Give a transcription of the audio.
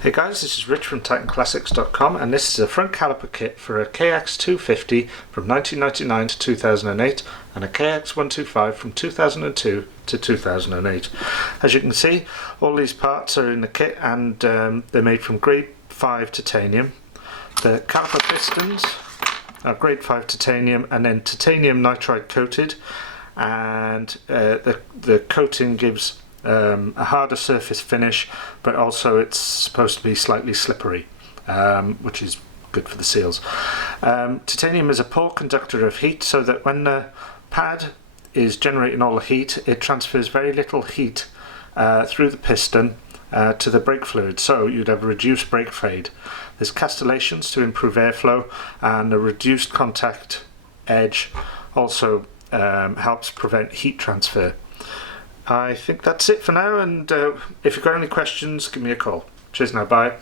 Hey guys, this is Rich from TitanClassics.com, and this is a front caliper kit for a KX250 from 1999 to 2008 and a KX125 from 2002 to 2008. As you can see, all these parts are in the kit, and they're made from grade 5 titanium. The caliper pistons are grade 5 titanium and then titanium nitride coated, and the coating gives a harder surface finish, but also it's supposed to be slightly slippery, which is good for the seals. Titanium is a poor conductor of heat, so that when the pad is generating all the heat, it transfers very little heat through the piston to the brake fluid, so you'd have reduced brake fade. There's castellations to improve airflow, and a reduced contact edge also helps prevent heat transfer. I think that's it for now, and if you've got any questions, give me a call. Cheers now, bye.